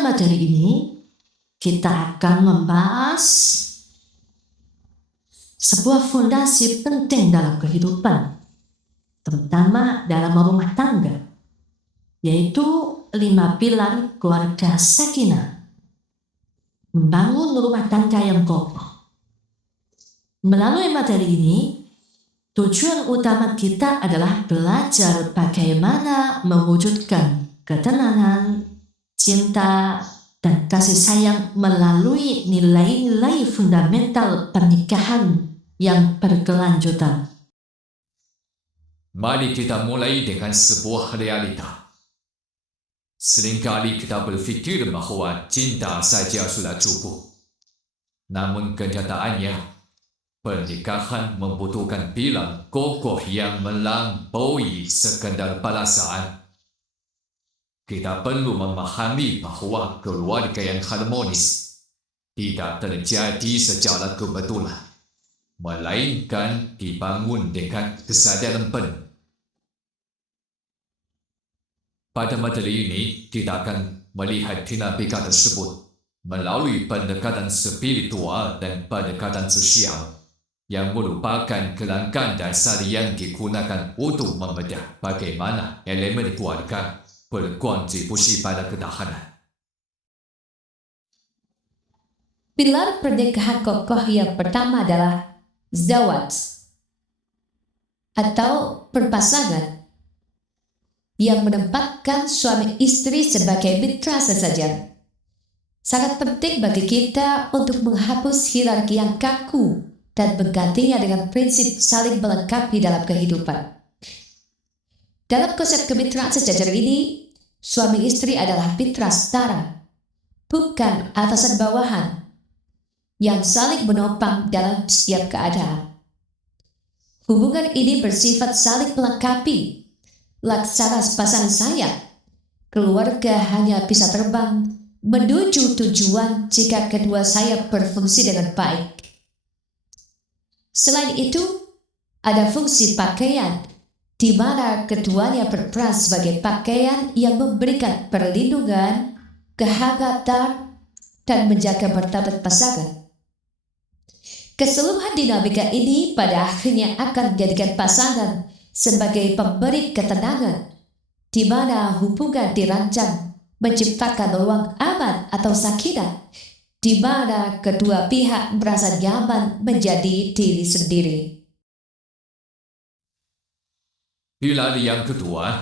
Pada materi ini, kita akan membahas sebuah fondasi penting dalam kehidupan, terutama dalam rumah tangga, yaitu 5 pilar keluarga sakinah. Membangun rumah tangga yang kokoh. Melalui materi ini, tujuan utama kita adalah belajar bagaimana mewujudkan ketenangan, cinta, dan kasih sayang melalui nilai-nilai fundamental pernikahan yang berkelanjutan. Mari kita mulai dengan sebuah realita. Seringkali kita berfikir bahawa cinta saja sudah cukup. Namun kenyataannya, pernikahan membutuhkan pilar kokoh yang melampaui sekadar perasaan. Kita perlu memahami bahawa keluarga yang harmonis tidak terjadi secara kebetulan, melainkan dibangun dengan kesadaran penuh. Pada materi ini, kita akan melihat dinamika tersebut melalui pendekatan spiritual dan pendekatan sosial yang merupakan kerangka dasar yang digunakan untuk membedah bagaimana elemen keluarga berkontribusi pada ketahanan. Pilar pernikahan kokoh yang pertama adalah zawaj atau berpasangan yang menempatkan suami istri sebagai mitra sesajen. Sangat penting bagi kita untuk menghapus hierarki yang kaku dan menggantinya dengan prinsip saling melengkapi dalam kehidupan. Dalam konsep kemitraan sejajar ini, suami istri adalah mitra setara, bukan atasan bawahan, yang saling menopang dalam setiap keadaan. Hubungan ini bersifat saling melengkapi, laksana sepasang sayap. Keluarga hanya bisa terbang menuju tujuan jika kedua sayap berfungsi dengan baik. Selain itu, ada fungsi pakaian, di mana keduanya berperan sebagai pakaian yang memberikan perlindungan, kehangatan, dan menjaga martabat pasangan. Keseluruhan dinamika ini pada akhirnya akan menjadikan pasangan sebagai pemberi ketenangan, di mana hubungan dirancang menciptakan ruang aman atau sakinah, di mana kedua pihak merasa nyaman menjadi diri sendiri. Pilar yang kedua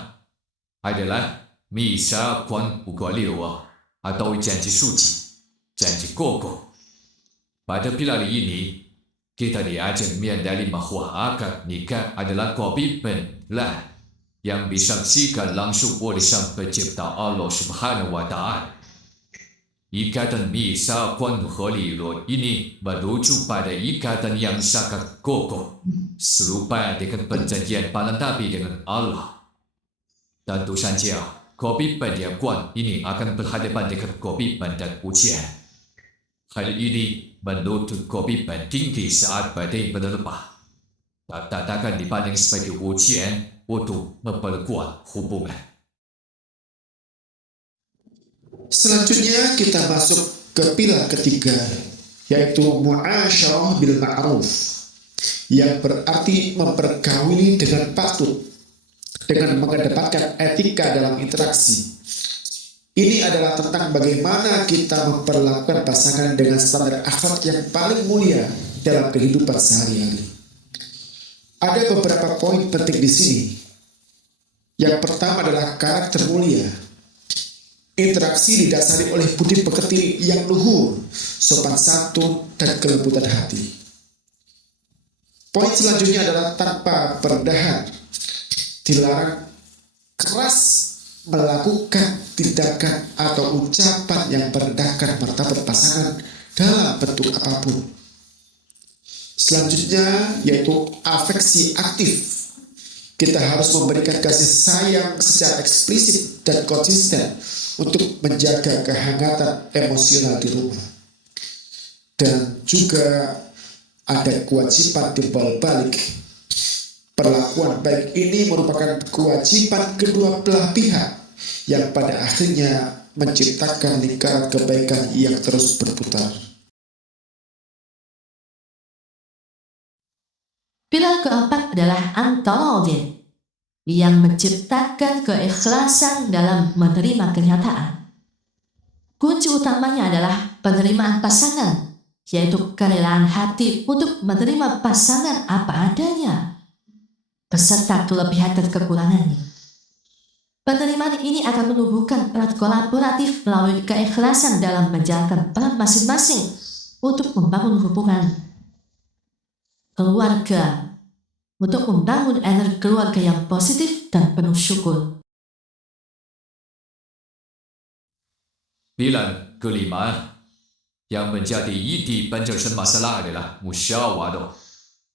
adalah misaqan uqaliwa atau janji suci, janji kokoh. Pada pilar ini, kita diajar menyadari bahawa akad nikah adalah komitmen yang disaksikan langsung oleh Sang Pencipta Allah Subhanahu wa Ta'ala. Ikatan misaqan uqaliwa ini merujuk pada ikatan yang sangat kokoh, serupa dengan perjanjian para nabi dengan Allah. Tentu saja, komitmen yang kuat ini akan berhadapan dengan komitmen dan ujian. Hal ini menuntut komitmen tinggi saat badai menerpa, dan akan dipandang sebagai ujian untuk memperkuat hubungan. Selanjutnya kita masuk ke pilar ketiga, yaitu mu'asyarah bil ma'ruf, yang berarti mempergauli dengan patut, dengan mengedepankan etika dalam interaksi. Ini adalah tentang bagaimana kita memperlakukan pasangan dengan standar akhlak yang paling mulia dalam kehidupan sehari-hari. Ada beberapa poin penting di sini. Yang pertama adalah karakter mulia. Interaksi didasari oleh budi pekerti yang luhur, sopan santun, dan kelembutan hati. Poin selanjutnya adalah tanpa perendahan. Dilarang keras melakukan tindakan atau ucapan yang merendahkan martabat pasangan dalam bentuk apapun. Selanjutnya yaitu afeksi aktif. Kita harus memberikan kasih sayang secara eksplisit dan konsisten untuk menjaga kehangatan emosional di rumah. Dan juga ada kewajiban timbal balik. Perlakuan baik ini merupakan kewajiban kedua belah pihak yang pada akhirnya menciptakan lingkaran kebaikan yang terus berputar. Pilar keempat adalah Antarodin, yang menciptakan keikhlasan dalam menerima kenyataan. Kunci utamanya adalah penerimaan pasangan, yaitu kerelaan hati untuk menerima pasangan apa adanya, beserta kelebihan dan kekurangannya. Penerimaan ini akan menumbuhkan peran kolaboratif melalui keikhlasan dalam menjalankan peran masing-masing untuk membangun hubungan keluarga, untuk membangun energi keluarga yang positif dan penuh syukur. Pilar kelima yang menjadi inti penyelesaian masalah adalah musyawarah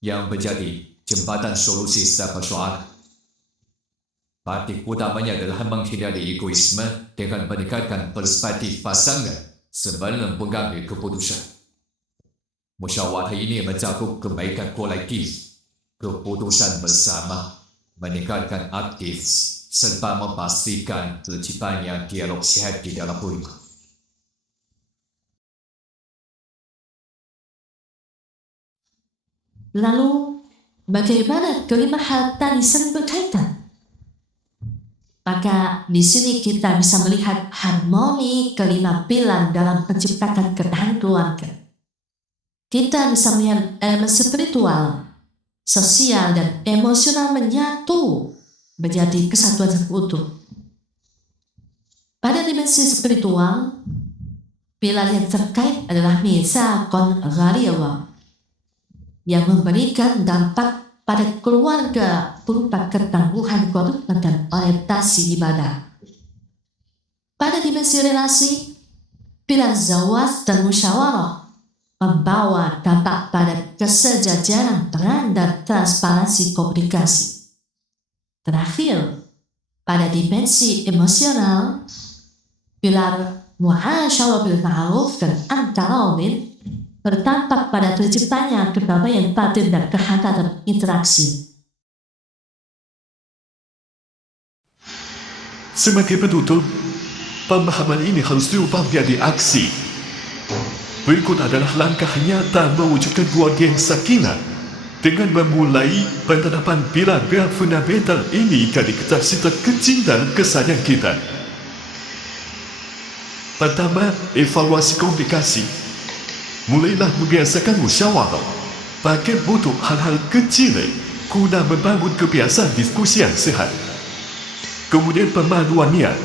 yang menjadi jembatan solusi setiap persoalan. Batik utamanya adalah menghindari egoisme dengan meningkatkan perspektif pasangan sebelum mengambil keputusan. Musyawarah ini mencakup kebaikan kolektif, keputusan bersama, meningkatkan aktif, serta memastikan terciptanya dialog sehat di dalam rumah. Lalu, bagaimana kelima hal tadi saling berkaitan? Maka di sini kita bisa melihat harmoni kelima pilar dalam menciptakan ketahanan keluarga. Kita bisa melihat elemen spiritual, sosial, dan emosional menyatu menjadi kesatuan yang utuh. Pada dimensi spiritual, pilar yang terkait adalah mitsaqun ghalidh yang memberikan dampak pada keluarga berupa ketangguhan komitmen dan orientasi ibadah. Pada dimensi relasi, pilar zawaj dan musyawarah membawa dampak pada kesejajaran peran dan transparansi komunikasi. Terakhir, pada dimensi emosional, pilar muasyarah bil ma'ruf dan antarodin berdampak pada terciptanya kedamaian batin dan kehangatan interaksi. Sebagai penutup, pemahaman ini harus diubah menjadi aksi. Berikut adalah langkah nyata mewujudkan keluarga yang sakinah dengan memulai penerapan pilar-pilar fundamental ini dari cita-cita kecil dan kesayang kita. Pertama, evaluasi komunikasi. Mulailah membiasakan musyawarah. Pakai butuh hal-hal kecil guna membangun kebiasaan diskusi yang sehat. Kemudian pemahaman niat.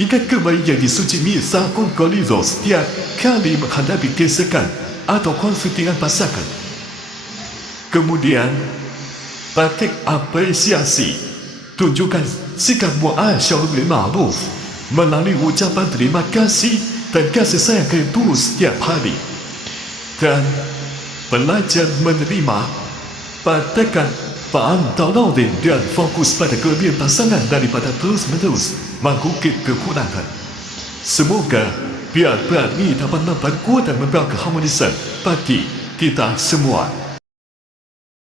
Ingat kembali yang disuci mitsaqun ghalidh setiap kali menghadapi gesekan atau konflik dengan pasangan. Kemudian, praktik apresiasi. Tunjukkan sikap muasyarah bil ma'ruf melalui ucapan terima kasih dan kasih sayang yang tulus setiap hari. Dan belajar menerima, praktekkan Antarodin dan fokus pada kelebihan pasangan daripada terus-menerus mengukir kekurangan. Semoga pilar-pilar ini dapat memperkuat dan membawa keharmonisan bagi kita semua.